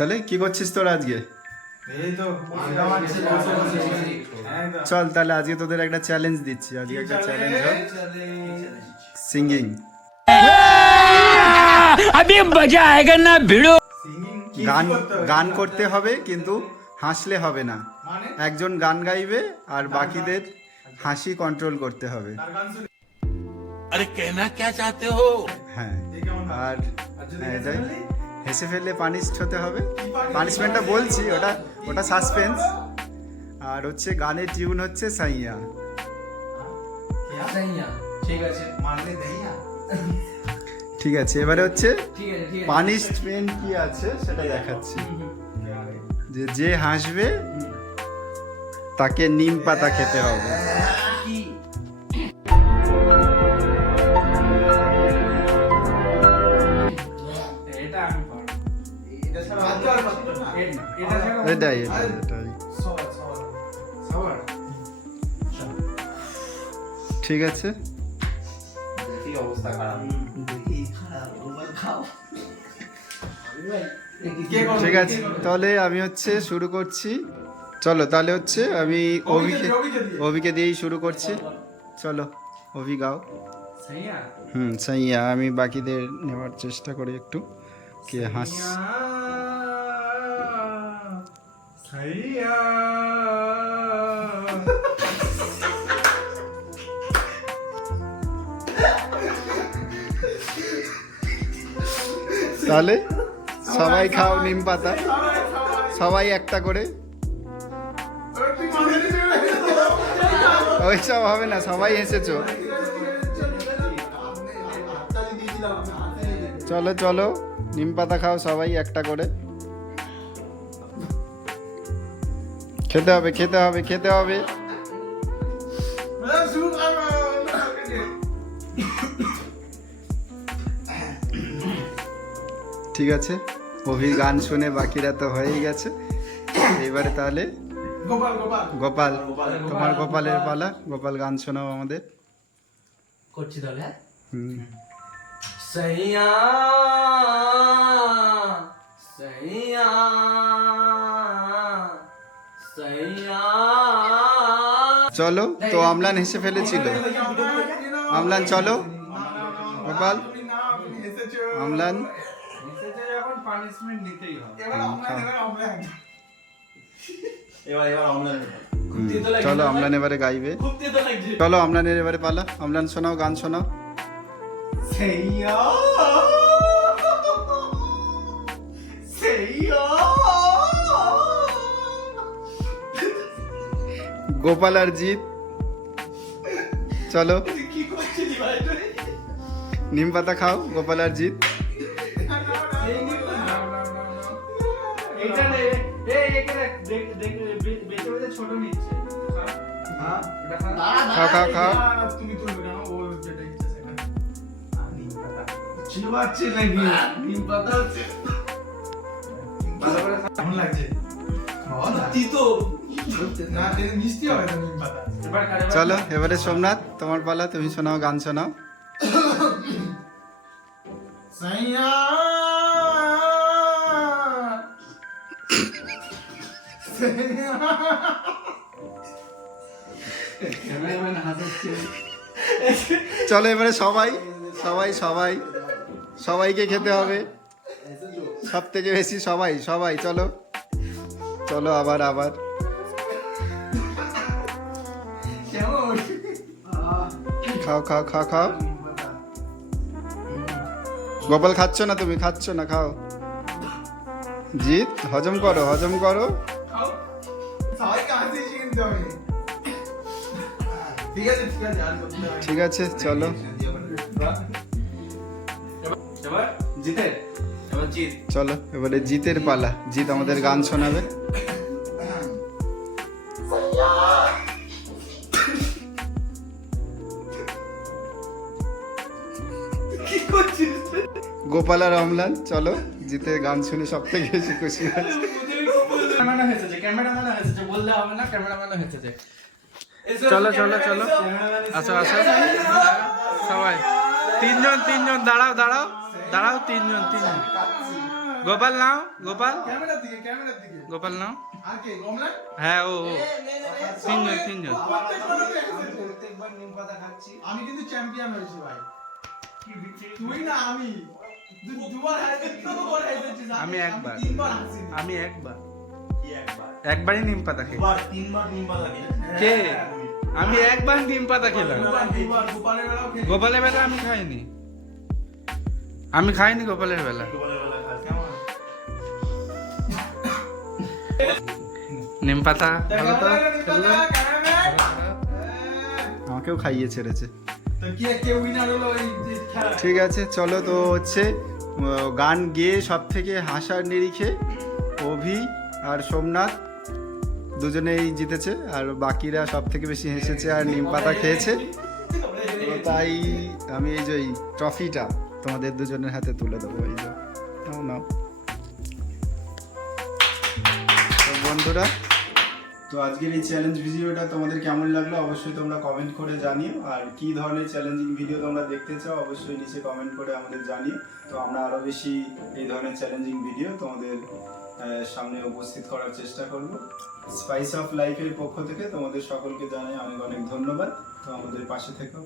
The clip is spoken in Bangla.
তাহলে কি করছিস তোরা আজকে? এই তো আড্ডা মারছি বসে বসে। একদম। চল তাহলে আজকে তোদের একটা চ্যালেঞ্জ দিচ্ছি। আজকে একটা চ্যালেঞ্জ হোক, সিঙ্গিং। अभी मजा आएगा ना भिड़ो। গান গান করতে হবে কিন্তু হাসলে হবে না। মানে একজন গান গাইবে আর বাকিদের হাসি কন্ট্রোল করতে হবে। তার গান শুনে अरे कहना क्या चाहते हो? হ্যাঁ, এই কেমন হয়? আর আর যদি হ্যাঁ, হেসে এটাই ফেললি? হেসে ফেললে পানিশড হতে হবে। পানিশমেন্টটা বলছি, ওটা ওটা সাসপেন্স। আর হচ্ছে গানের টিউন হচ্ছে সাইয়া। ঠিক আছে মানলে দেই না। ঠিক আছে, এবারে হচ্ছে ঠিক আছে ঠিক আছে পানিশমেন্ট কি আছে সেটা দেখাচ্ছি। যে যে হাসবে তাকে নিম পাতা খেতে হবে। কি এটা আমি পারবো। এটা ছাড়া আর পারবো না। এটা ছাড়া এটাই এটাই এটাই সবার সবার সবার ঠিক আছে। কি অবস্থা খারাপ। এই খারাপ মোবাইল খাও কে করবে? ঠিক আছে, তাহলে আমি হচ্ছে শুরু করছি। চলো তাহলে হচ্ছে আমি অভিকে অভিকে দিয়ে। অভিকে দিয়েই শুরু করছি। চলো অভি গাও। সাইয়া সাইয়া। আমি বাকিদের নেওয়ার চেষ্টা করি একটু, কে হাস। সাইয়া তাহলে সবাই খাও নিম পাতা, সবাই একটা করে। ওইসব হবে না, সবাই এসেছো। চলো চলো নিম পাতা খাও সবাই একটা করে। খেতে হবে খেতে হবে খেতে হবে। ঠিক আছে, অভির গান শুনে বাকিরা তো হয়েই গেছে। এইবারে তাহলে গোপাল গোপাল গোপাল, তোমার গোপালের পালা। গোপাল গান শোনাও আমাদের। করছি তাহলে হ্যাঁ হুম। सैया सैया सैया চলো তো আমলান হেসে ফেলেছিল। আমলান চলো। গোপাল আমলান এসেছে যখন পানিশমেন্ট নিতেই হবে। চলো আমলান এবারে গাইবে। চলো আমলানের এবারে পালা। আমলান শোনাও, গান শোনাও। সেইয়া সেইয়া গোপাল আর জিৎ চলো। কি করছিস ভাই তুই? নিম পাতা খাও গোপাল আর জিৎ। এইটা নে এই এখানে দেখ দেখ বেঁচে বেঁচে ছোট নিচ্ছে। হ্যাঁ এটা খাও খাও খাও। তুমি তুলবে না, ও যেটা ইচ্ছে সেটা। নিম পাতা চিবাচ্ছে নাকি? নিম পাতা হচ্ছে ভালো করে কেমন লাগছে? তিতো না এটা মিষ্টি হবে তো নিম পাতা। এবার চলো এবারে সোমনাথ তোমার পালা, তুমি শোনাও, গান শোনাও। সাইয়া ক্যামেরাম্যান হাসছে। চলো এবারে সবাই সবাই সবাই সবাইকে খেতে হবে, সব থেকে বেশি সবাই সবাই। চলো চলো আবার আবার। কেমন? খাও খাও খাও খাও। গোপাল খাচ্ছ না, তুমি খাচ্ছ না, খাও। জিৎ হজম করো হজম করো। সবাইকে হাসি শিখতে হবে। ঠিক আছে আর করতে হবে। ঠিক আছে চলো। এবার জিতে এবার জিত চলো এবারে জিতের পালা। জিৎ আমাদের গান শোনাবে। কি করছিস? গোপাল আর অমলান চলো, জিতের গান শুনে সব থেকে বেশি খুশি আছে। ক্যামেরাম্যান এসেছে বললে হবে না, ক্যামেরাম্যান এসেছে। চলো চলো চলো আসো আসো সবাই তিনজন তিনজন দাঁড়াও দাঁড়াও দাঁড়াও তিনজন তিনজন গোপাল নাও, গোপাল, ক্যামেরার দিকে গোপাল নাও। আর কে অমলেট হ্যাঁ ও তিনজন। প্রত্যেকবার নিম পাতা খাচ্ছি। আমি কিন্তু চ্যাম্পিয়ন হয়েছি ভাই। তুই না আমি। দুবার হারিয়েছিস। আমি একবার। তিনবার হারছি। আমি একবারই নিম পাতা খেয়ে। কে? আমি একবার নিম পাতা খেলাম। দুবার গোপালের বেলাও খেলি। গোপালের বেলা আমি খাইনি, গোপালের বেলা। নিম পাতা ভালো তো খেললো? আমাকেও খাইয়ে ছেড়েছে। তো কে উইনার হলো এই খেলা? ঠিক আছে চলো, তো হচ্ছে গান গেয়ে সব থেকে হাসার নিরিখে অভি আর সোমনাথ দুজনেই জিতেছে, আর বাকিরা সব থেকে বেশি হেসেছে আর নিম পাতা খেয়েছে। তো তাই আমি এই যে এই ট্রফিটা তোমাদের দুজনের হাতে তুলে দেবো। এই যে নাও নাও। তো বন্ধুরা, তো আজকের এই চ্যালেঞ্জ ভিডিওটা তোমাদের কেমন লাগলো অবশ্যই তোমরা কমেন্ট করে জানিও, আর কি ধরনের চ্যালেঞ্জিং ভিডিও তোমরা দেখতে চাও অবশ্যই নিচে কমেন্ট করে আমাদের জানিও। তো আমরা আরও বেশি এই ধরনের চ্যালেঞ্জিং ভিডিও তোমাদের সামনে উপস্থিত করার চেষ্টা করব। স্পাইস অফ লাইফের পক্ষ থেকে তোমাদের সকলকে জানাই অনেক অনেক ধন্যবাদ। তো আমাদের পাশে থেকো।